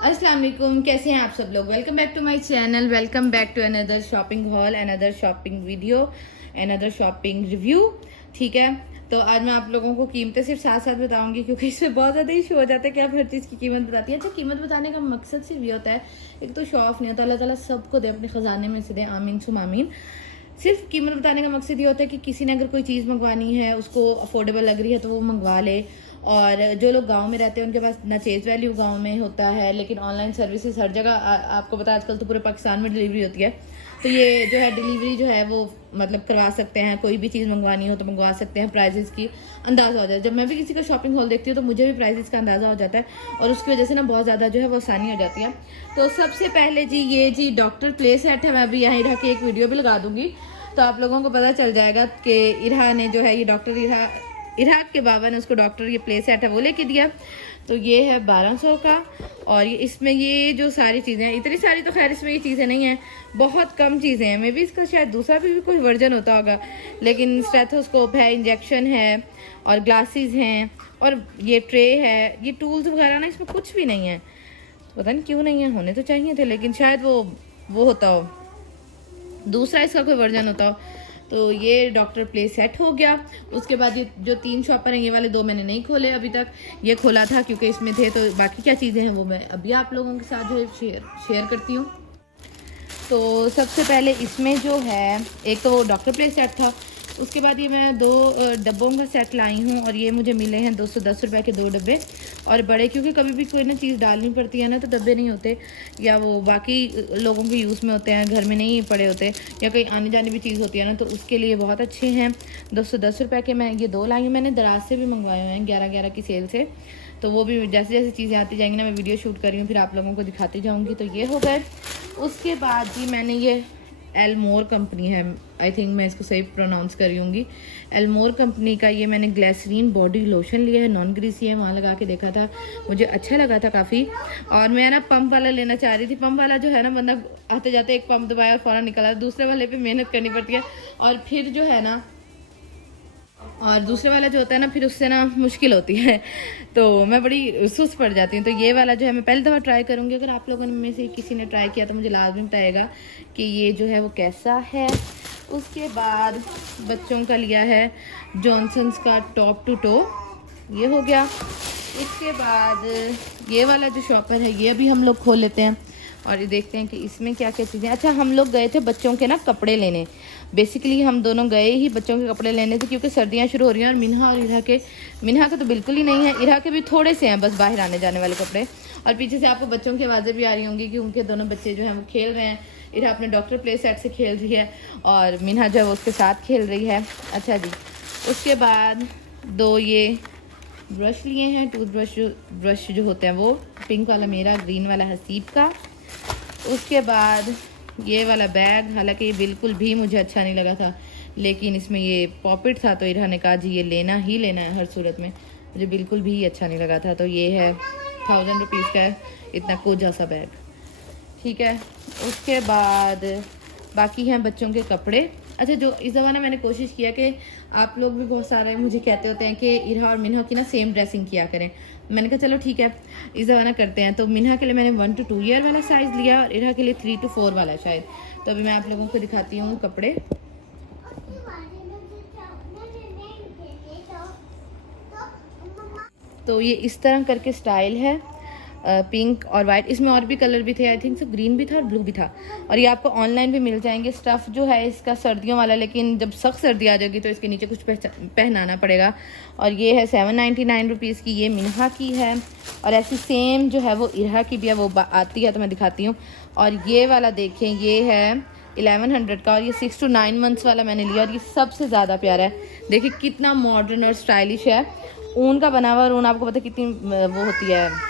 अस्सलाम वालेकुम, कैसे हैं आप सब लोग। Welcome back to my channel, welcome back to another shopping haul, another shopping video, another shopping review. ठीक है, तो आज मैं आप लोगों को कीमतें सिर्फ साथ साथ बताऊंगी क्योंकि इसमें बहुत ज़्यादा इशू हो जाता है कि आप हर चीज़ की कीमत बताती है। अच्छा, कीमत बताने का मकसद सिर्फ ये होता है, एक तो शो ऑफ नहीं होता, अल्लाह ताला सबको दे अपने ख़जाने में से दे, आमीन सुम आमीन। सिर्फ कीमत बताने का मकसद ये होता है कि किसी ने अगर कोई चीज़ मंगवानी है, उसको अफोर्डेबल लग रही है तो वो मंगवा ले। और जो लोग गांव में रहते हैं उनके पास ना चेज वैल्यू गांव में होता है, लेकिन ऑनलाइन सर्विसेज हर जगह आपको पता है आजकल तो पूरे पाकिस्तान में डिलीवरी होती है। तो ये जो है डिलीवरी जो है वो मतलब करवा सकते हैं, कोई भी चीज़ मंगवानी हो तो मंगवा सकते हैं। प्राइजेस की अंदाज़ा हो जाता है। जब मैं भी किसी का शॉपिंग हॉल देखती हूँ तो मुझे भी प्राइजेस का अंदाज़ा हो जाता है और उसकी वजह से ना बहुत ज़्यादा जो है वो आसानी हो जाती है। तो सबसे पहले जी ये जी डॉक्टर प्ले सेट है। मैं अभी यहाँ रह के एक वीडियो भी लगा दूंगी तो आप लोगों को पता चल जाएगा कि इरहा ने जो है ये डॉक्टर इराक के बाबा ने उसको डॉक्टर ये प्ले सेट है वो लेके दिया। तो ये है 1200 का। और ये इसमें ये जो सारी चीज़ें हैं, इतनी सारी तो खैर इसमें ये चीज़ें नहीं हैं, बहुत कम चीज़ें हैं। मे भी इसका शायद दूसरा भी कोई वर्जन होता होगा, लेकिन स्टेथोस्कोप है, इंजेक्शन है और ग्लासेस हैं और ये ट्रे है। ये टूल्स वगैरह ना इसमें कुछ भी नहीं है, पता नहीं क्यों नहीं है, होने तो चाहिए थे लेकिन शायद वो होता हो, दूसरा इसका कोई वर्जन होता हो। तो ये डॉक्टर प्ले सेट हो गया। उसके बाद ये जो 3 शॉपर हैं, ये वाले 2 मैंने नहीं खोले अभी तक, ये खोला था क्योंकि इसमें थे। तो बाकी क्या चीज़ें हैं वो मैं अभी आप लोगों के साथ जो है शेयर करती हूँ। तो सबसे पहले इसमें जो है एक तो डॉक्टर प्ले सेट था, उसके बाद ये मैं 2 डब्बों का सेट लाई हूँ और ये मुझे मिले हैं 210 रुपये के 2 डब्बे। और बड़े, क्योंकि कभी भी कोई ना चीज़ डालनी पड़ती है ना तो डब्बे नहीं होते, या वो बाकी लोगों के यूज़ में होते हैं, घर में नहीं पड़े होते, या कहीं आने जाने भी चीज़ होती है ना, तो उसके लिए बहुत अच्छे हैं। 210 रुपये के मैं ये 2 लाई हूँ। मैंने दराज से भी मंगवाए हुए हैं 11-11 की सेल से। तो वो भी जैसे जैसे चीज़ें आती जाएंगी ना मैं वीडियो शूट कर रही हूँ, फिर आप लोगों को दिखाती जाऊँगी। तो ये हो गए। उसके बाद जी मैंने ये एलमोर कंपनी है, आई थिंक मैं इसको सही प्रोनाउंस कर रही हूँगी, एलमोर कंपनी का ये मैंने ग्लिसरीन बॉडी लोशन लिया है, नॉन ग्रीसी है। वहाँ लगा के देखा था, मुझे अच्छा लगा था काफ़ी। और मैं ना पंप वाला लेना चाह रही थी। पंप वाला जो है ना, बंदा आते जाते एक पंप दबाया और फ़ौरन निकला। दूसरे वाले पे मेहनत करनी पड़ती है और फिर जो है ना, और दूसरे वाला जो होता है ना फिर उससे ना मुश्किल होती है, तो मैं बड़ी सुस्त पड़ जाती हूँ। तो ये वाला जो है मैं पहली दफ़ा ट्राई करूँगी। अगर आप लोगों में से किसी ने ट्राई किया तो मुझे लाजमी बताएगा कि ये जो है वो कैसा है। उसके बाद बच्चों का लिया है जॉनसन्स का टॉप टू टो, ये हो गया। इसके बाद ये वाला जो शॉपर है ये अभी हम लोग खोल लेते हैं और ये देखते हैं कि इसमें क्या क्या चीज़ें। अच्छा, हम लोग गए थे बच्चों के ना कपड़े लेने, बेसिकली हम दोनों गए ही बच्चों के कपड़े लेने थे क्योंकि सर्दियां शुरू हो रही हैं। और मिन्हा और मिन्हा के तो बिल्कुल ही नहीं है, इरा के भी थोड़े से हैं बस बाहर आने जाने वाले कपड़े। और पीछे से आपको बच्चों की आवाज़ें भी आ रही होंगी कि उनके दोनों बच्चे जो हैं वो खेल रहे हैं। इरा अपने डॉक्टर प्ले सेट से खेल रही है और मिन्हा जो है वो उसके साथ खेल रही है। अच्छा जी, उसके बाद 2 ये ब्रश लिए हैं, ब्रश जो होते हैं वो, पिंक वाला मेरा, ग्रीन वाला हसीब का। उसके बाद ये वाला बैग, हालांकि ये बिल्कुल भी मुझे अच्छा नहीं लगा था, लेकिन इसमें ये पॉकेट था तो इरहा ने कहा जी ये लेना ही लेना है हर सूरत में। मुझे बिल्कुल भी अच्छा नहीं लगा था। तो ये है 1000 रुपीज़ का है, इतना कोजा सा बैग। ठीक है, उसके बाद बाकी हैं बच्चों के कपड़े। अच्छा, जो इस दफ़ा ना मैंने कोशिश किया कि आप लोग भी बहुत सारे मुझे कहते होते हैं कि इरहा और मिन्हा की ना सेम ड्रेसिंग किया करें। मैंने कहा चलो ठीक है, इस दफ़ा ना करते हैं। तो मिन्हा के लिए मैंने 1 to 2 ईयर वाला साइज़ लिया और इरहा के लिए 3 to 4 वाला शायद। तो अभी मैं आप लोगों को दिखाती हूँ कपड़े। तो ये इस तरह करके स्टाइल है, पिंक और वाइट। इसमें और भी कलर भी थे, आई थिंक सो ग्रीन भी था और ब्लू भी था। और ये आपको ऑनलाइन भी मिल जाएंगे। स्टफ़ जो है इसका सर्दियों वाला, लेकिन जब सख्त सर्दी आ जाएगी तो इसके नीचे कुछ पहनाना पड़ेगा। और ये है 799 रुपीज़ की, ये मिन्हा की है। और ऐसी सेम जो है वो इरहा की भी है, वो आती है तो मैं दिखाती हूँ। और ये वाला देखें, ये है 1100 का और ये 6 to 9 मंथ्स वाला मैंने लिया और ये सबसे ज़्यादा प्यारा है। देखिए कितना मॉडर्न और स्टाइलिश है। ऊन का बना हुआ, और ऊन आपको पता है कितनी वो होती है,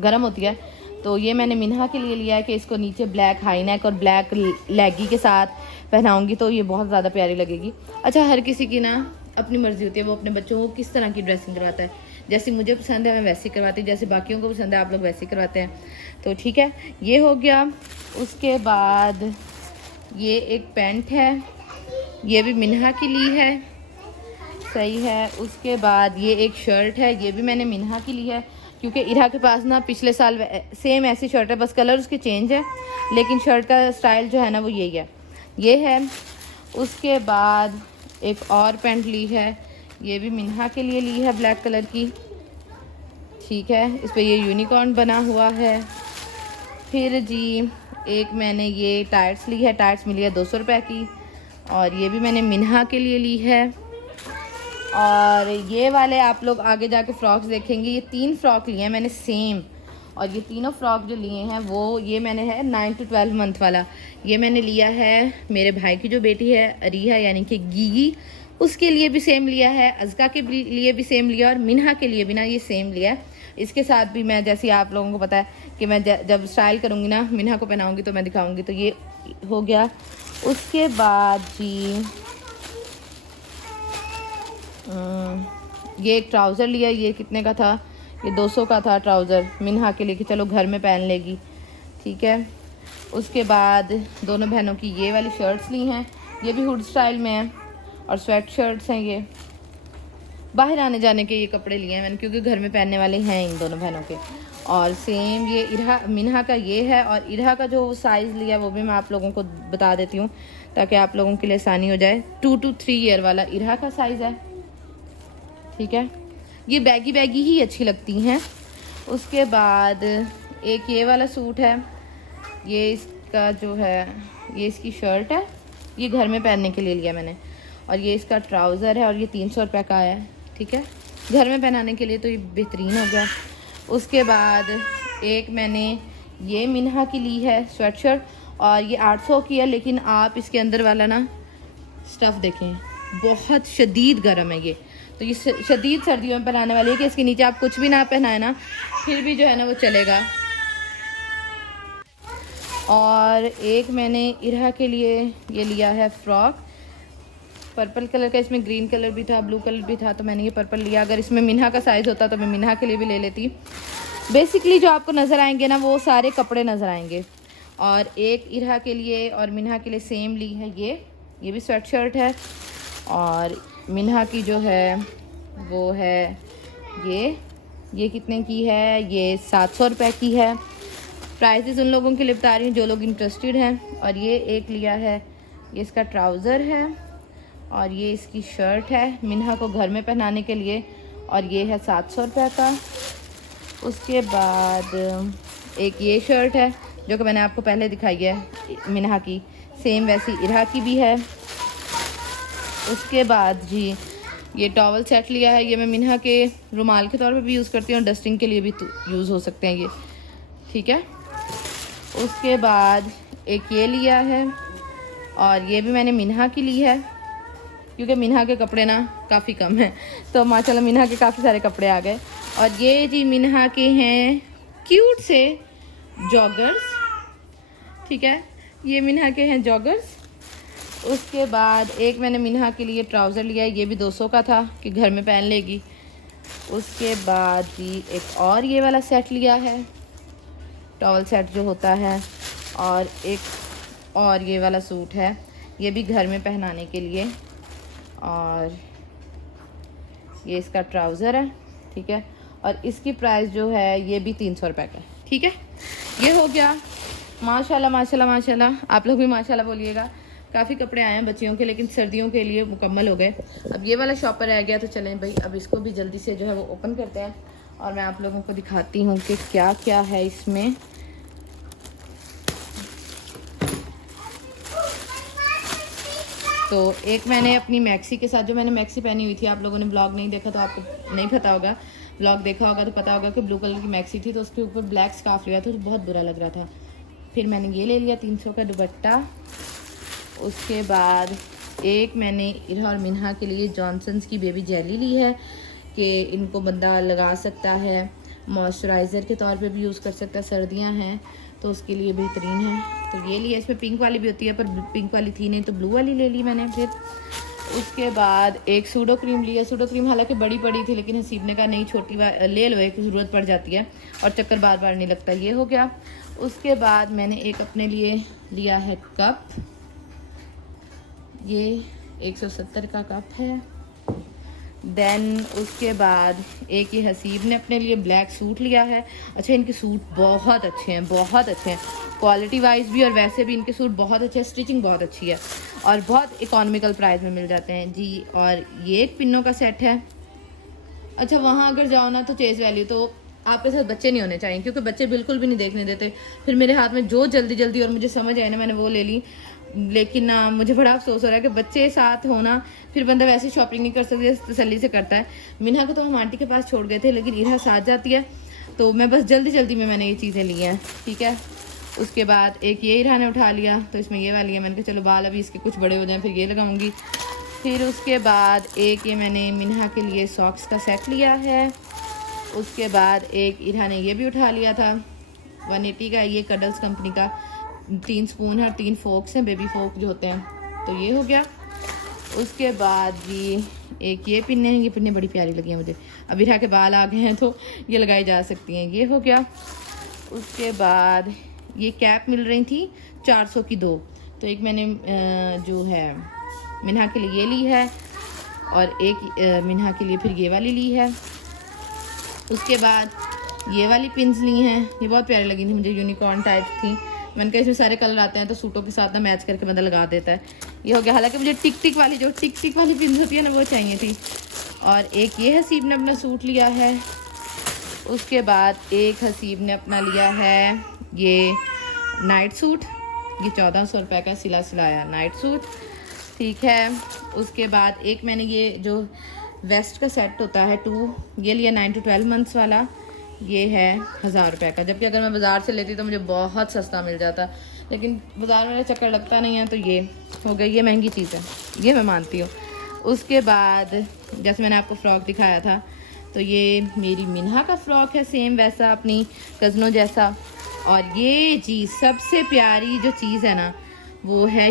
गर्म होती है। तो ये मैंने मिन्हा के लिए लिया है कि इसको नीचे ब्लैक हाई नेक और ब्लैक लेगी के साथ पहनाऊंगी तो ये बहुत ज़्यादा प्यारी लगेगी। अच्छा, हर किसी की ना अपनी मर्ज़ी होती है, वो अपने बच्चों को किस तरह की ड्रेसिंग करवाता है। जैसी मुझे पसंद है मैं वैसी करवाती हूँ, जैसे बाकियों को पसंद है आप लोग वैसी करवाते हैं। तो ठीक है, ये हो गया। उसके बाद ये एक पैंट है, ये भी मिन्हा की ली है, सही है। उसके बाद ये एक शर्ट है, ये भी मैंने मिन्हा की ली है। क्योंकि इरा के पास ना पिछले साल सेम ऐसी शर्ट है, बस कलर उसके चेंज है, लेकिन शर्ट का स्टाइल जो है ना वो यही है, ये है। उसके बाद एक और पैंट ली है, ये भी मिन्हा के लिए ली है, ब्लैक कलर की, ठीक है। इस पर ये यूनिकॉर्न बना हुआ है। फिर जी एक मैंने ये टायर्स ली है, टायर्स मिली है 200 रुपये की, और ये भी मैंने मिन्हा के लिए ली है। और ये वाले आप लोग आगे जाके फ्रॉक्स देखेंगे, ये 3 फ्रॉक लिए हैं मैंने सेम, और ये तीनों फ्रॉक जो लिए हैं वो ये मैंने है 9 to 12 मंथ वाला, ये मैंने लिया है मेरे भाई की जो बेटी है अरीहा यानी कि गीगी, उसके लिए भी सेम लिया है, अज़का के लिए भी सेम लिया, और मिन्हा के लिए भी ना ये सेम लिया है। इसके साथ भी मैं, जैसे आप लोगों को पता है कि मैं जब स्टाइल करूँगी ना मिन्हा को पहनाऊँगी तो मैं दिखाऊँगी, तो ये हो गया। उसके बाद जी ये एक ट्राउज़र लिया, ये कितने का था, ये 200 का था ट्राउज़र मिन्हा के लिए कि चलो घर में पहन लेगी, ठीक है। उसके बाद दोनों बहनों की ये वाली शर्ट्स ली हैं, ये भी हुड स्टाइल में है, और स्वेट शर्ट्स हैं, ये बाहर आने जाने के ये कपड़े लिए हैं मैंने क्योंकि घर में पहनने वाले हैं इन दोनों बहनों के। और सेम ये इरहा मिन्हा का ये है, और इरहा का जो साइज़ लिया वो भी मैं आप लोगों को बता देती हूँ ताकि आप लोगों के लिए आसानी हो जाए। 2 to 3 ईयर वाला इरहा का साइज़ है, ठीक है। ये बैगी बैगी ही अच्छी लगती हैं। उसके बाद एक ये वाला सूट है, ये इसका जो है ये इसकी शर्ट है, ये घर में पहनने के लिए लिया मैंने, और ये इसका ट्राउज़र है, और ये 300 रुपये का आया है, ठीक है। घर में पहनाने के लिए तो ये बेहतरीन हो गया। उसके बाद एक मैंने ये मिन्हा की ली है स्वेट शर्ट, और ये 800 की है, लेकिन आप इसके अंदर वाला ना स्टफ़ देखें, बहुत शदीद गर्म है ये, तो ये शदीद सर्दियों में पहनाने वाली है कि इसके नीचे आप कुछ भी ना पहनाए ना फिर भी जो है ना वो चलेगा। और एक मैंने इरहा के लिए ये लिया है फ्रॉक, पर्पल कलर का, इसमें ग्रीन कलर भी था, ब्लू कलर भी था, तो मैंने ये पर्पल लिया। अगर इसमें मिन्हा का साइज़ होता तो मैं मिन्हा के लिए भी ले लेती। बेसिकली जो आपको नज़र आएंगे ना वो सारे कपड़े नज़र आएंगे। और एक इरहा के लिए और मिन्हा के लिए सेम ली है, ये भी स्वेट शर्ट है, और मिन्हा की जो है वो है ये कितने की है, ये 700 रुपये की है। प्राइसेस उन लोगों के लिए बता रही हूँ जो लोग इंटरेस्टेड हैं। और ये एक लिया है, ये इसका ट्राउज़र है, और ये इसकी शर्ट है मिन्हा को घर में पहनाने के लिए, और ये है 700 रुपये का। उसके बाद एक ये शर्ट है जो कि मैंने आपको पहले दिखाई है मिन्हा की, सेम वैसी इरहा की भी है। उसके बाद जी ये टॉवल सेट लिया है, ये मैं मिन्हा के रुमाल के तौर पे भी यूज़ करती हूँ और डस्टिंग के लिए भी यूज़ हो सकते हैं ये, ठीक है। उसके बाद एक ये लिया है, और ये भी मैंने मिन्हा की ली है क्योंकि मिन्हा के कपड़े ना काफ़ी कम हैं, तो माशाल्लाह मिन्हा के काफ़ी सारे कपड़े आ गए। और ये जी मिन्हा के हैं क्यूट से जॉगर्स, ठीक है, ये मिन्हा के हैं जॉगर्स। उसके बाद एक मैंने मिन्हा के लिए ट्राउज़र लिया है, ये भी 200 का था कि घर में पहन लेगी। उसके बाद जी एक और ये वाला सेट लिया है, टॉवल सेट जो होता है, और एक और ये वाला सूट है, ये भी घर में पहनाने के लिए, और ये इसका ट्राउज़र है, ठीक है। और इसकी प्राइस जो है ये भी 300 रुपये का है, ठीक है। ये हो गया। माशाल्लाह माशाल्लाह माशाल्लाह, आप लोग भी माशाल्लाह बोलिएगा। काफ़ी कपड़े आए हैं बच्चियों के, लेकिन सर्दियों के लिए मुकम्मल हो गए। अब ये वाला शॉपर रह गया, तो चलें भाई अब इसको भी जल्दी से जो है वो ओपन करते हैं, और मैं आप लोगों को दिखाती हूँ कि क्या क्या है इसमें। तो एक मैंने अपनी मैक्सी के साथ, जो मैंने मैक्सी पहनी हुई थी, आप लोगों ने ब्लॉग नहीं देखा तो आपको नहीं पता होगा, ब्लॉग देखा होगा तो पता होगा कि ब्लू कलर की मैक्सी थी, तो उसके ऊपर ब्लैक स्कार्फ लिया था, तो बहुत बुरा लग रहा था। फिर मैंने ये ले लिया 300 का दुपट्टा। उसके बाद एक मैंने इरहा और मिन्हा के लिए जॉनसन्स की बेबी जेली ली है कि इनको बंदा लगा सकता है, मॉइस्चराइज़र के तौर पे भी यूज़ कर सकता है, सर्दियां हैं तो उसके लिए बेहतरीन है। तो ये लिया, इसमें पिंक वाली भी होती है पर पिंक वाली थी नहीं तो ब्लू वाली ले ली मैंने। फिर उसके बाद एक सूडो क्रीम लिया, सूडो क्रीम हालांकि बड़ी पड़ी थी लेकिन हसीब ने कहा नहीं छोटी ले लो, एक ज़रूरत पड़ जाती है और चक्कर बार बार नहीं लगता, ये हो गया। उसके बाद मैंने एक अपने लिए लिया है कप, ये 170 का कप है, देन उसके बाद एक ये हसीब ने अपने लिए ब्लैक सूट लिया है। अच्छा, इनके सूट बहुत अच्छे हैं, बहुत अच्छे हैं, क्वालिटी वाइज भी और वैसे भी इनके सूट बहुत अच्छे हैं। स्टिचिंग बहुत अच्छी है और बहुत इकोनॉमिकल प्राइस में मिल जाते हैं जी। और ये एक पिन्नों का सेट है। अच्छा, वहाँ अगर जाओ ना तो चेज वैल्यू, तो आपके साथ बच्चे नहीं होने चाहिए, क्योंकि बच्चे बिल्कुल भी नहीं देखने देते। फिर मेरे हाथ में जो जल्दी जल्दी और मुझे समझ आए ना, मैंने वो ले ली। लेकिन ना मुझे बड़ा अफसोस हो रहा है कि बच्चे साथ होना, फिर बंदा वैसे शॉपिंग नहीं कर सकते, तसल्ली से करता है। मिन्हा को तो हम आंटी के पास छोड़ गए थे, लेकिन इरा साथ जाती है, तो मैं बस जल्दी जल्दी में मैंने ये चीज़ें ली हैं, ठीक है। उसके बाद एक ये इरा ने उठा लिया, तो इसमें ये वाली है। मैंने कहा चलो बाल अभी इसके कुछ बड़े हो जाएं फिर ये लगाऊंगी। फिर उसके बाद एक ये मैंने मिन्हा के लिए सॉक्स का सेट लिया है। उसके बाद एक इरा ने ये भी उठा लिया था 180 का, ये कडल्स कंपनी का। 3 स्पून है और 3 फोक्स हैं, बेबी फोक जो होते हैं, तो ये हो गया। उसके बाद जी एक ये पिन्ने हैं, ये पिन्ने बड़ी प्यारी लगी हैं मुझे। अब इरा के बाल आ गए हैं तो ये लगाई जा सकती हैं, ये हो गया। उसके बाद ये कैप मिल रही थी 400 की 2, तो एक मैंने जो है मिन्हा के लिए ये ली है और एक मिन्हा के लिए फिर ये वाली ली है। उसके बाद ये वाली पिन्स ली हैं, ये बहुत प्यारी लगी थी मुझे, यूनिकॉर्न टाइप थी। मैंने कहा इसमें सारे कलर आते हैं तो सूटों के साथ ना मैच करके बंदा लगा देता है। ये हो गया। हालांकि मुझे टिक टिक वाली, जो टिक टिक वाली पिन्स होती है ना, वो चाहिए थी। और एक ये हसीब ने अपना सूट लिया है। उसके बाद एक हसीब ने अपना लिया है ये नाइट सूट, ये 1400 रुपये का सिला सिलाया नाइट सूट, ठीक है। उसके बाद एक मैंने ये जो वेस्ट का सेट होता है 2, ये लिया 9 to 12 मंथ्स वाला, ये है 1000 रुपये का। जबकि अगर मैं बाज़ार से लेती तो मुझे बहुत सस्ता मिल जाता, लेकिन बाज़ार में चक्कर लगता नहीं है, तो ये हो गई। ये महंगी चीज़ है, ये मैं मानती हूँ। उसके बाद जैसे मैंने आपको फ़्रॉक दिखाया था, तो ये मेरी मिन्हा का फ़्रॉक है, सेम वैसा अपनी कज़नों जैसा। और ये जी सबसे प्यारी जो चीज़ है ना, वो है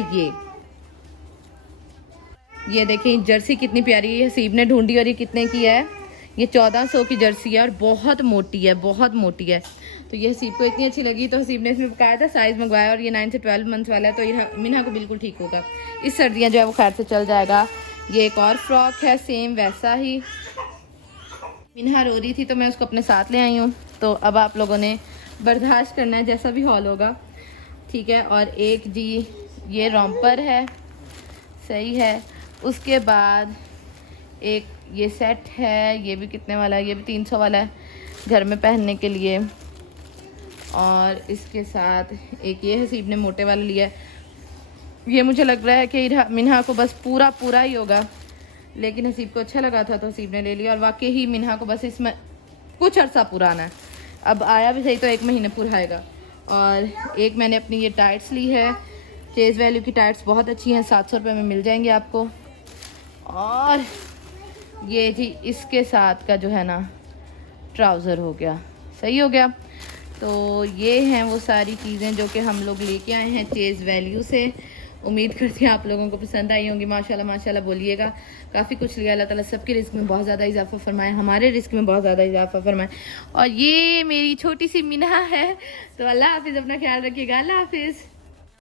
ये देखिए जर्सी कितनी प्यारी है, हसीब ने ढूंढी और ये कितने की है, ये 1400 की जर्सी है और बहुत मोटी है, बहुत मोटी है। तो ये हसीब को इतनी अच्छी लगी, तो हसीब ने इसमें बताया था साइज़ मंगवाया, और ये 9 से 12 मंथ वाला है, तो ये मिन्हा को बिल्कुल ठीक होगा। इस सर्दियाँ जो है वो खैर से चल जाएगा। ये एक और फ्रॉक है सेम वैसा ही। मिन्हा रो रही थी तो मैं उसको अपने साथ ले आई हूँ, तो अब आप लोगों ने बर्दाश्त करना है जैसा भी हॉल होगा, ठीक है। और एक जी ये रॉम्पर है, सही है। उसके बाद एक ये सेट है, ये भी कितने वाला है, ये भी 300 वाला है घर में पहनने के लिए। और इसके साथ एक ये हसीब ने मोटे वाला लिया है, ये मुझे लग रहा है कि मिन्हा को बस पूरा ही होगा, लेकिन हसीब को अच्छा लगा था तो हसीब ने ले लिया। और वाकई ही मिन्हा को बस इसमें कुछ अर्सा पुराना है, अब आया भी सही तो 1 महीने पूरा आएगा। और एक मैंने अपनी ये टाइट्स ली है, चेज वैल्यू की टाइट्स बहुत अच्छी हैं, 700 रुपये में मिल जाएंगे आपको। और ये जी इसके साथ का जो है ना ट्राउज़र हो गया, सही हो गया। तो ये हैं वो सारी चीज़ें जो कि हम लोग लेके आए हैं चेज वैल्यू से। उम्मीद करती हैं आप लोगों को पसंद आई होंगी। माशाल्लाह माशाल्लाह बोलिएगा, काफ़ी कुछ लिया। अल्लाह ताला सबके रिस्क में बहुत ज़्यादा इजाफा फरमाए, हमारे रिस्क में बहुत ज़्यादा इजाफा फरमाए। और ये मेरी छोटी सी मिन्हा है, तो अल्लाह हाफिज़, अपना ख्याल रखिएगा, अल्लाह हाफिज़।